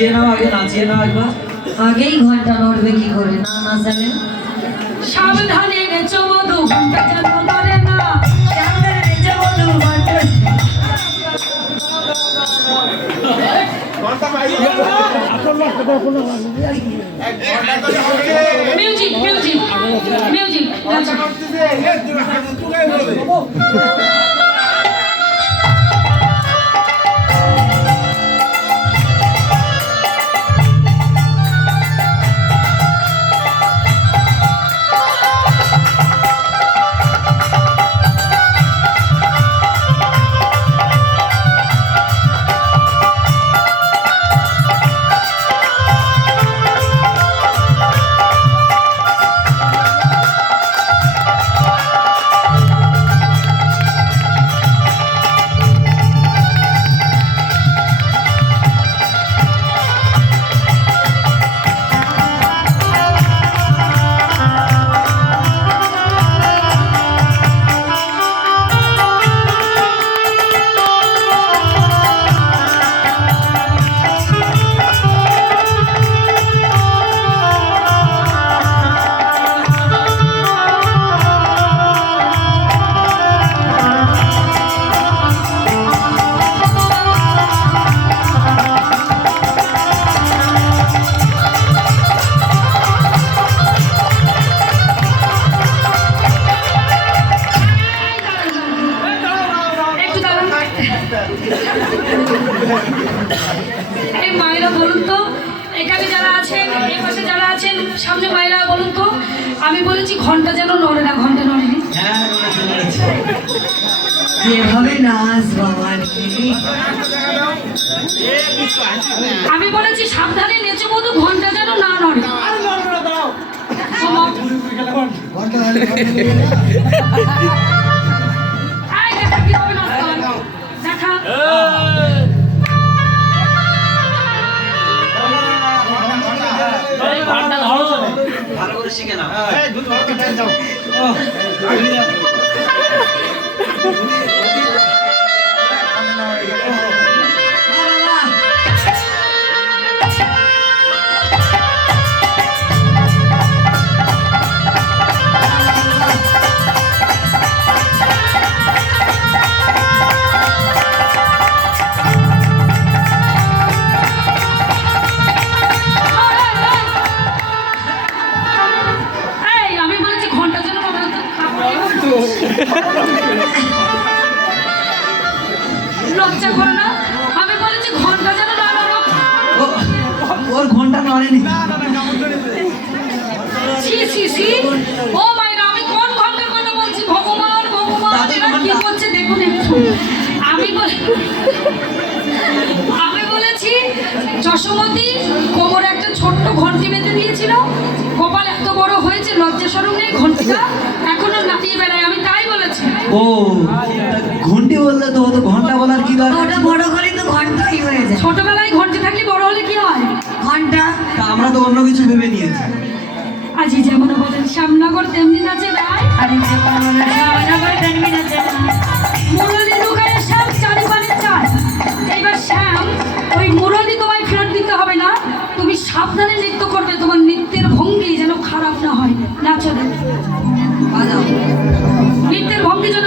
নাচিয়ে নাও আগে নাচিয়ে নাও একবার আগেই ঘণ্টা নড়বে কি করে না না জানে সাবধানে নেচো মধু ঘণ্টা যেন নড়ে না সামনে নিচে বন্ধু ঘণ্টা মিউজিক মিউজিক মিউজিক নাচো ঘণ্টা যেন নড়ে না ঘণ্টা নড়েনি হ্যাঁ। যেভাবে নাচ বাবা আমি বলেছি সাবধানে নেচে বধু ঘণ্টা যেন না নড়ে ওমা। এই ঘণ্টা নড়েনি ছি ছি ছি। ও মায়েরা আমি কোন ঘণ্টার কথা বলছি? ভগবান ভগবান এরা কি করছে? দেখুন একটু। আমি আমি বলেছি যশোমতী কোমরে একটা ছোট্ট ঘন্টি বেঁধে দিয়েছিল। কপাল এত বড় হয়েছে লজ্জা সরম নেই ঘন্টিটা। এখনও নাটিয়ে বেড়ায় আমি তাই বলেছি। ও ঘন্টি বললে তো ঘণ্টা বলার কি দরকার বড় করে তো ঘন্টাই হয়ে যায় ছোটবেলায় ঘন্টি থাকলে বড় হলে কি হয় ঘণ্টা তা আমরা তো অন্য কিছু ভেবে নিয়েছি। আজি যেমন বলেন শ্যামনগর তেমনি নাচে রায় আরে যে কোনো সামনে করে টানবি না যে। মুরলি লুকায় শ্যাম চারি পানে চায়। এইবার শ্যাম ওই মুরলি তোমায় ফেরত দিতে হবে না। তুমি সাবধানে নৃত্য করবে তোমার নৃত্যের ভঙ্গি যেন খারাপ না হয়। নাচো দেখি। নৃত্যের ভঙ্গি যেন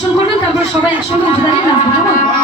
দর্শন করবেন তারপর সবাই একসঙ্গে উঠে দাঁড়িয়ে নাচবো